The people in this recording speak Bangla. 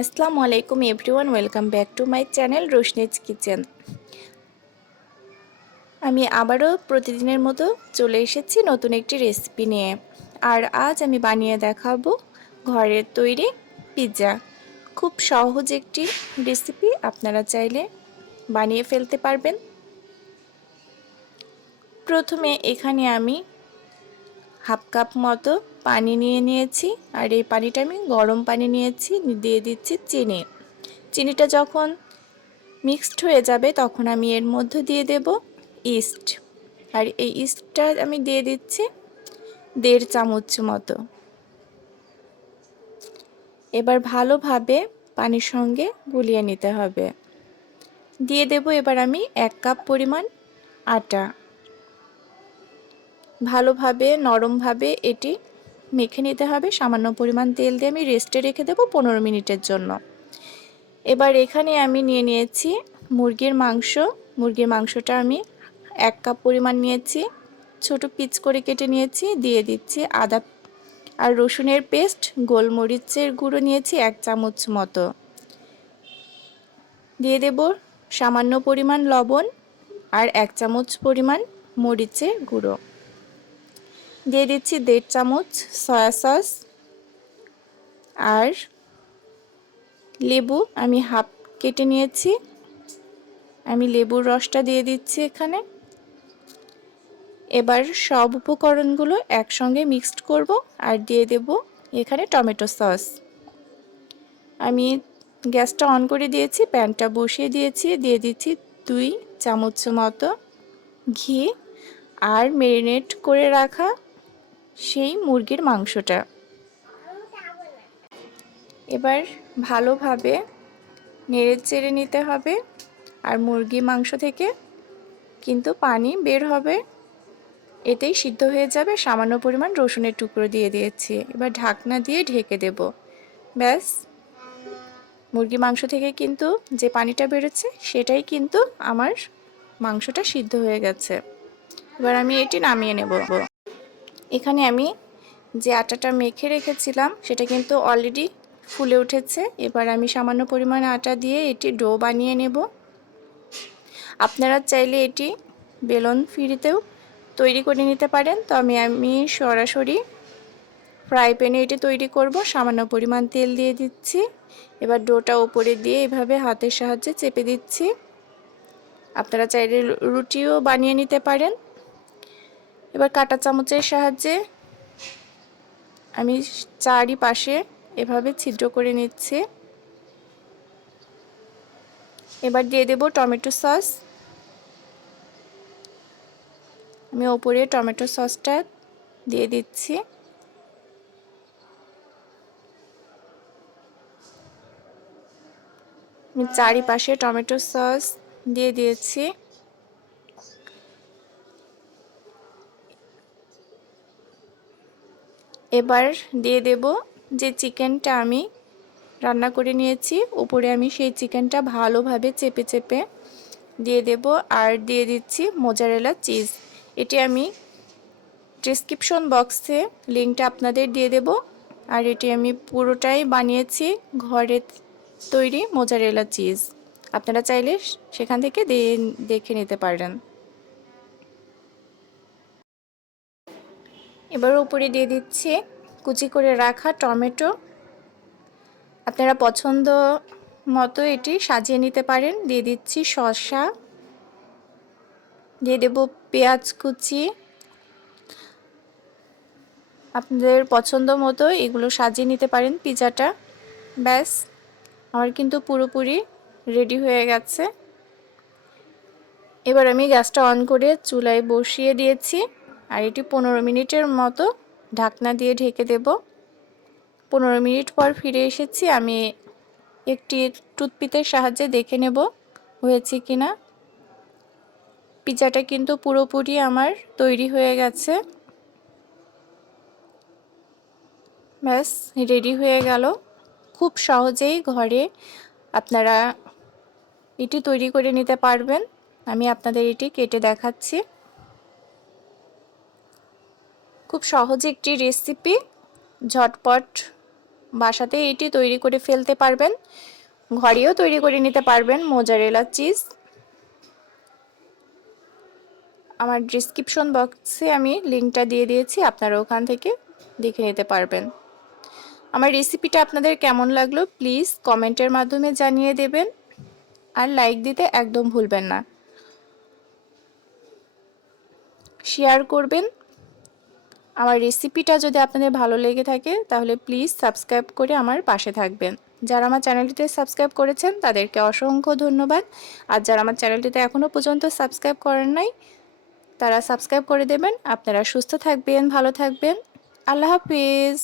আসসালামু আলাইকুম everyone, welcome back to my channel Roshni's kitchen. আমি আবারও প্রতিদিনের মতো চলে এসেছি নতুন একটি রেসিপি নিয়ে। আর আজ আমি বানিয়ে দেখাবো ঘরের তৈরি পিৎজা। খুব সহজ একটি রেসিপি, আপনারা চাইলে বানিয়ে ফেলতে পারবেন। প্রথমে এখানে আমি হাফ কাপ মতো পানি নিয়ে নিয়েছি, আর এই পানিটা আমি গরম পানি নিয়েছি। দিয়ে দিচ্ছি চিনি। চিনিটা যখন মিক্সড হয়ে যাবে তখন আমি এর মধ্যে দিয়ে দেব ইস্ট, আর এই ইস্টটা আমি দিয়ে দিচ্ছি 1.5 চামচ মতো। এবার ভালোভাবে পানির সঙ্গে গুলিয়ে নিতে হবে। দিয়ে দেব এবার আমি 1 কাপ পরিমাণ আটা। ভালোভাবে নরমভাবে এটি মেখে নিতে হবে। সামান্য পরিমাণ তেল দিয়ে আমি রেস্টে রেখে দেব 15 মিনিটের জন্য। এবার এখানে আমি নিয়ে নিয়েছি মুরগির মাংস। মুরগির মাংসটা আমি 1 কাপ পরিমাণ নিয়েছি, ছোট পিস করে কেটে নিয়েছি। দিয়ে দিচ্ছি আদা আর রসুনের পেস্ট, গোলমরিচের গুঁড়ো নিয়েছি 1 চামচ মতো। দিয়ে দেব সামান্য পরিমাণ লবণ আর 1 চামচ পরিমাণ মরিচের গুঁড়ো। দিয়ে দিচ্ছি 1.5 চামচ সয়া সস, আর লেবু আমি হাফ কেটে নিয়েছি, আমি লেবুর রসটা দিয়ে দিচ্ছি এখানে। এবার সব উপকরণগুলো একসঙ্গে মিক্সড করব, আর দিয়ে দেব এখানে টমেটো সস। আমি গ্যাসটা অন করে দিয়েছি, প্যানটা বসিয়ে দিয়েছি। দিয়ে দিচ্ছি 2 চামচ মতো ঘি আর ম্যারিনেট করে রাখা সেই মুরগির মাংসটা। এবার ভালোভাবে নেড়ে চেড়ে নিতে হবে, আর মুরগির মাংস থেকে কিন্তু পানি বের হবে, এতেই সিদ্ধ হয়ে যাবে। সামান্য পরিমাণ রসুনের টুকরো দিয়ে দিয়েছি। এবার ঢাকনা দিয়ে ঢেকে দেব। ব্যাস, মুরগির মাংস থেকে কিন্তু যে পানিটা বেরোচ্ছে সেটাই কিন্তু আমার মাংসটা সিদ্ধ হয়ে গেছে। এবার আমি এটি নামিয়ে নেব। এখানে আমি যে আটাটা মেখে রেখেছিলাম সেটা কিন্তু অলরেডি ফুলে উঠেছে। এবার আমি সামান্য পরিমাণ আটা দিয়ে এটি ডো বানিয়ে নেব। আপনারা চাইলে এটি বেলন ফিরিতেও তৈরি করে নিতে পারেন, তো আমি সরাসরি ফ্রাই প্যানে এটি তৈরি করব। সামান্য পরিমাণ তেল দিয়ে দিচ্ছি। এবার ডোটা উপরে দিয়ে এভাবে হাতের সাহায্যে চেপে দিচ্ছি। আপনারা চাইলে রুটিও বানিয়ে নিতে পারেন। এবার কাঁটা চামচের সাহায্যে আমি চারিপাশে এভাবে ছিদ্র করে নিচ্ছি। এবার দিয়ে দেব টমেটো সস। আমি ওপরে টমেটো সসটা দিয়ে দিচ্ছি। আমি চারিপাশে টমেটো সস দিয়ে দিয়েছি। এবার দিয়ে দেব যে চিকেনটা আমি রান্না করে নিয়েছি, উপরে আমি সেই চিকেনটা ভালোভাবে চেপে চেপে দিয়ে দেব। আর দিয়ে দিচ্ছি মোজারেলা চিজ। এটি আমি ডেসক্রিপশন বক্সে লিঙ্কটা আপনাদের দিয়ে দেব। আর এটি আমি পুরোটাই বানিয়েছি ঘরে তৈরি মোজারেলা চিজ। আপনারা চাইলে সেখান থেকে দেখে নিতে পারেন। এবার উপরে দিয়ে দিচ্ছি কুচি করে রাখা টমেটো। আপনারা পছন্দ মতো এটি সাজিয়ে নিতে পারেন। দিয়ে দিচ্ছি শসা, দিয়ে দেব পেঁয়াজ কুচি। আপনাদের পছন্দ মতো এগুলো সাজিয়ে নিতে পারেন পিৎজাটা। ব্যাস, আমার কিন্তু পুরোপুরি রেডি হয়ে গেছে। এবার আমি গ্যাসটা অন করে চুলায় বসিয়ে দিয়েছি, আর এটি 15 মিনিটের মতো ঢাকনা দিয়ে ঢেকে দেব। 15 মিনিট পর ফিরে এসেছি। আমি একটি টুথপিকের সাহায্যে দেখে নেব হয়েছে কিনা। পিৎজাটা কিন্তু পুরোপুরি আমার তৈরি হয়ে গেছে। ব্যাস, রেডি হয়ে গেল। খুব সহজেই ঘরে আপনারা এটি তৈরি করে নিতে পারবেন। আমি আপনাদের এটি কেটে দেখাচ্ছি। খুব সহজ একটি রেসিপি, ঝটপট বাসাতে এটি তৈরি করে ফেলতে পারবেন, ঘরেও তৈরি করে নিতে পারবেন মোজারেলা চিজ। আমার ডেসক্রিপশন বক্সে আমি লিঙ্কটা দিয়ে দিয়েছি, আপনারা ওখান থেকে দেখে নিতে পারবেন। আমার রেসিপিটা আপনাদের কেমন লাগলো প্লিজ কমেন্টের মাধ্যমে জানিয়ে দেবেন, আর লাইক দিতে একদম ভুলবেন না। শেয়ার করবেন। আমার রেসিপিটা যদি আপনাদের ভালো লেগে থাকে তাহলে প্লিজ সাবস্ক্রাইব করে আমার পাশে থাকবেন। যারা আমার চ্যানেলটিতে সাবস্ক্রাইব করেছেন তাদেরকে অসংখ্য ধন্যবাদ, আর যারা আমার চ্যানেলটিতে এখনও পর্যন্ত সাবস্ক্রাইব করেন নাই তারা সাবস্ক্রাইব করে দেবেন। আপনারা সুস্থ থাকবেন, ভালো থাকবেন। আল্লাহ হাফিজ।